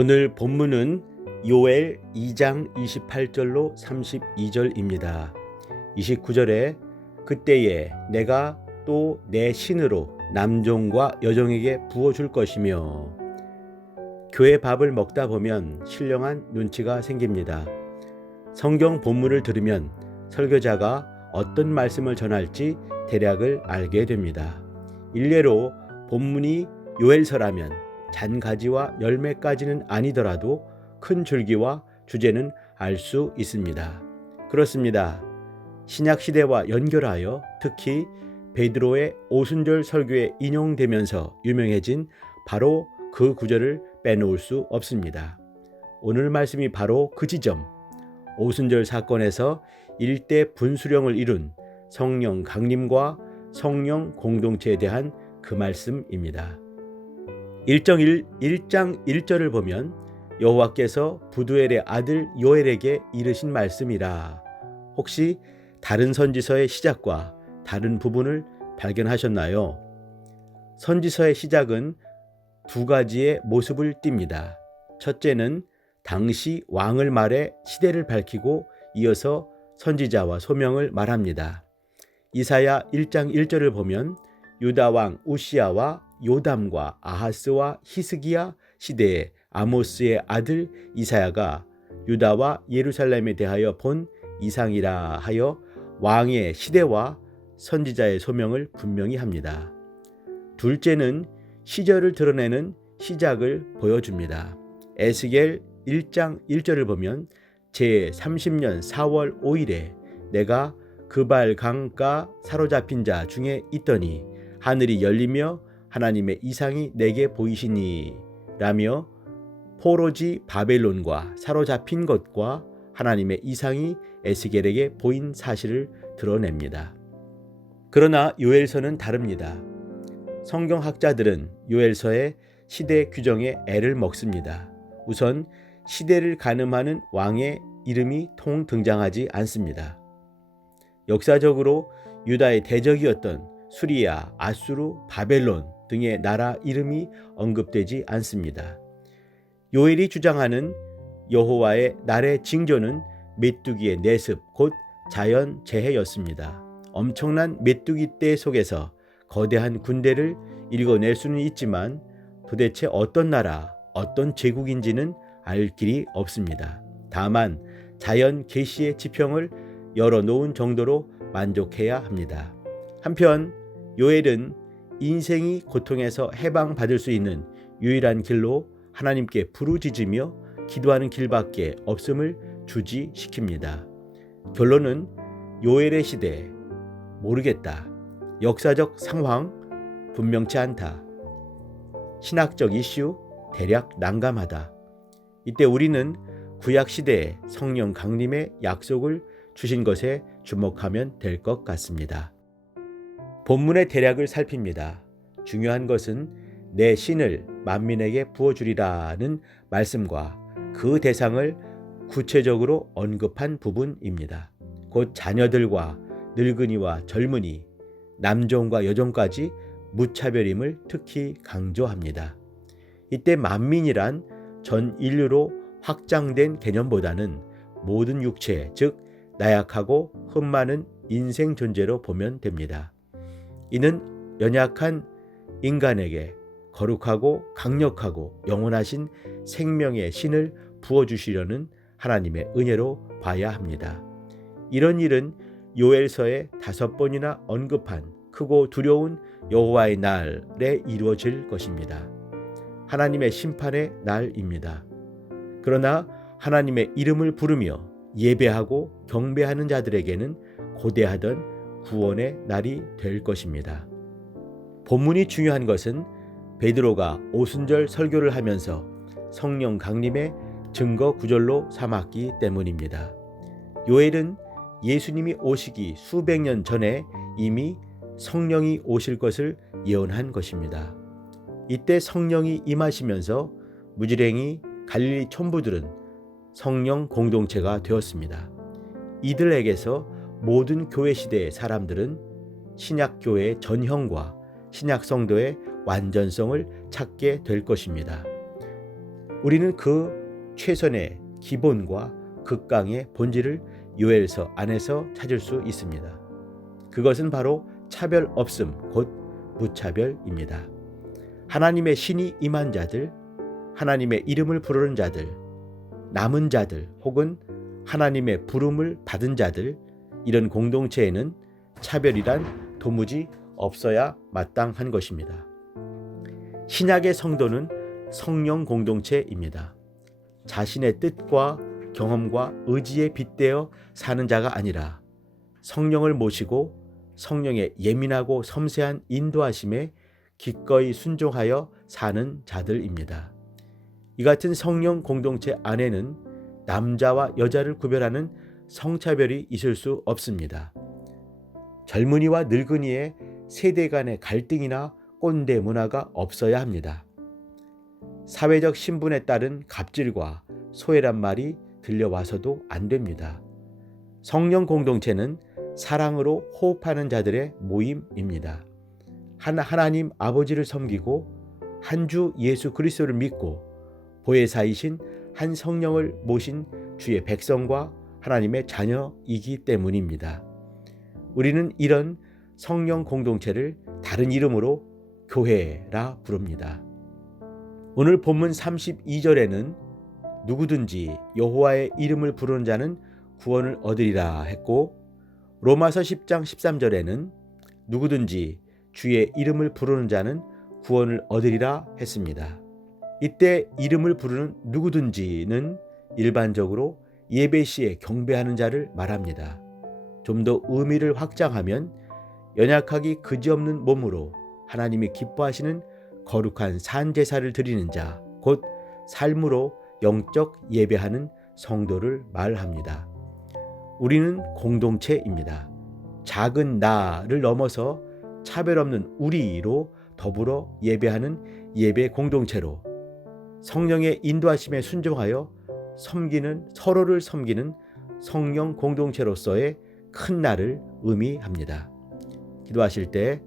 오늘 본문은 요엘 2장 28절로 32절입니다. 29절에 그때에 내가 또 내 신으로 남종과 여종에게 부어줄 것이며, 교회 밥을 먹다 보면 신령한 눈치가 생깁니다. 성경 본문을 들으면 설교자가 어떤 말씀을 전할지 대략을 알게 됩니다. 일례로 본문이 요엘서라면 잔가지와 열매까지는 아니더라도 큰 줄기와 주제는 알 수 있습니다. 그렇습니다. 신약시대와 연결하여 특히 베드로의 오순절 설교에 인용되면서 유명해진 바로 그 구절을 빼놓을 수 없습니다. 오늘 말씀이 바로 그 지점, 오순절 사건에서 일대 분수령을 이룬 성령 강림과 성령 공동체에 대한 그 말씀입니다. 1장 1절을 보면 여호와께서 부두엘의 아들 요엘에게 이르신 말씀이라. 혹시 다른 선지서의 시작과 다른 부분을 발견하셨나요? 선지서의 시작은 두 가지의 모습을 띱니다. 첫째는 당시 왕을 말해 시대를 밝히고 이어서 선지자와 소명을 말합니다. 이사야 1장 1절을 보면 유다 왕 우시야와 요담과 아하스와 히스기야 시대의 아모스의 아들 이사야가 유다와 예루살렘에 대하여 본 이상이라 하여 왕의 시대와 선지자의 소명을 분명히 합니다. 둘째는 시절을 드러내는 시작을 보여줍니다. 에스겔 1장 1절을 보면 제30년 4월 5일에 내가 그발 강가 사로잡힌 자 중에 있더니 하늘이 열리며 하나님의 이상이 내게 보이시니 라며 포로지 바벨론과 사로잡힌 것과 하나님의 이상이 에스겔에게 보인 사실을 드러냅니다. 그러나 요엘서는 다릅니다. 성경학자들은 요엘서의 시대 규정에 애를 먹습니다. 우선 시대를 가늠하는 왕의 이름이 통 등장하지 않습니다. 역사적으로 유다의 대적이었던 수리아, 아수르, 바벨론 등의 나라 이름이 언급되지 않습니다. 요엘이 주장하는 여호와의 날의 징조는 메뚜기의 내습, 곧 자연 재해였습니다. 엄청난 메뚜기 떼 속에서 거대한 군대를 읽어낼 수는 있지만 도대체 어떤 나라, 어떤 제국인지는 알 길이 없습니다. 다만 자연 계시의 지평을 열어놓은 정도로 만족해야 합니다. 한편 요엘은 인생이 고통에서 해방받을 수 있는 유일한 길로 하나님께 부르짖으며 기도하는 길밖에 없음을 주지시킵니다. 결론은 요엘의 시대, 모르겠다. 역사적 상황, 분명치 않다. 신학적 이슈, 대략 난감하다. 이때 우리는 구약 시대의 성령 강림의 약속을 주신 것에 주목하면 될 것 같습니다. 본문의 대략을 살핍니다. 중요한 것은 내 신을 만민에게 부어주리라는 말씀과 그 대상을 구체적으로 언급한 부분입니다. 곧 자녀들과 늙은이와 젊은이, 남종과 여종까지 무차별임을 특히 강조합니다. 이때 만민이란 전 인류로 확장된 개념보다는 모든 육체, 즉 나약하고 흠 많은 인생 존재로 보면 됩니다. 이는 연약한 인간에게 거룩하고 강력하고 영원하신 생명의 신을 부어주시려는 하나님의 은혜로 봐야 합니다. 이런 일은 요엘서에 5번이나 언급한 크고 두려운 여호와의 날에 이루어질 것입니다. 하나님의 심판의 날입니다. 그러나 하나님의 이름을 부르며 예배하고 경배하는 자들에게는 고대하던 구원의 날이 될 것입니다. 본문이 중요한 것은 베드로가 오순절 설교를 하면서 성령 강림의 증거 구절로 삼았기 때문입니다. 요엘은 예수님이 오시기 수백 년 전에 이미 성령이 오실 것을 예언한 것입니다. 이때 성령이 임하시면서 무지랭이 갈릴리 촌부들은 성령 공동체가 되었습니다. 이들에게서 모든 교회 시대의 사람들은 신약교회의 전형과 신약성도의 완전성을 찾게 될 것입니다. 우리는 그 최선의 기본과 극강의 본질을 요엘서 안에서 찾을 수 있습니다. 그것은 바로 차별 없음, 곧 무차별입니다. 하나님의 신이 임한 자들, 하나님의 이름을 부르는 자들, 남은 자들 혹은 하나님의 부름을 받은 자들, 이런 공동체에는 차별이란 도무지 없어야 마땅한 것입니다. 신약의 성도는 성령 공동체입니다. 자신의 뜻과 경험과 의지에 빗대어 사는 자가 아니라 성령을 모시고 성령의 예민하고 섬세한 인도하심에 기꺼이 순종하여 사는 자들입니다. 이 같은 성령 공동체 안에는 남자와 여자를 구별하는 성차별이 있을 수 없습니다. 젊은이와 늙은이의 세대 간의 갈등이나 꼰대 문화가 없어야 합니다. 사회적 신분에 따른 갑질과 소외란 말이 들려와서도 안 됩니다. 성령 공동체는 사랑으로 호흡하는 자들의 모임입니다. 하나님 아버지를 섬기고 한 주 예수 그리스도를 믿고 보혜사이신 한 성령을 모신 주의 백성과 하나님의 자녀이기 때문입니다. 우리는 이런 성령 공동체를 다른 이름으로 교회라 부릅니다. 오늘 본문 32절에는 누구든지 여호와의 이름을 부르는 자는 구원을 얻으리라 했고, 로마서 10장 13절에는 누구든지 주의 이름을 부르는 자는 구원을 얻으리라 했습니다. 이때 이름을 부르는 누구든지는 일반적으로 예배 시에 경배하는 자를 말합니다. 좀 더 의미를 확장하면 연약하기 그지없는 몸으로 하나님이 기뻐하시는 거룩한 산제사를 드리는 자, 곧 삶으로 영적 예배하는 성도를 말합니다. 우리는 공동체입니다. 작은 나를 넘어서 차별 없는 우리로 더불어 예배하는 예배 공동체로 성령의 인도하심에 순종하여 서로를 섬기는 성령 공동체로서의 큰 날을 의미합니다. 기도하실 때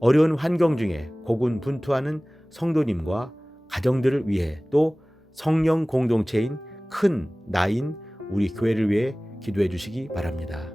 어려운 환경 중에 고군분투하는 성도님과 가정들을 위해 또 성령 공동체인 큰 나인 우리 교회를 위해 기도해 주시기 바랍니다.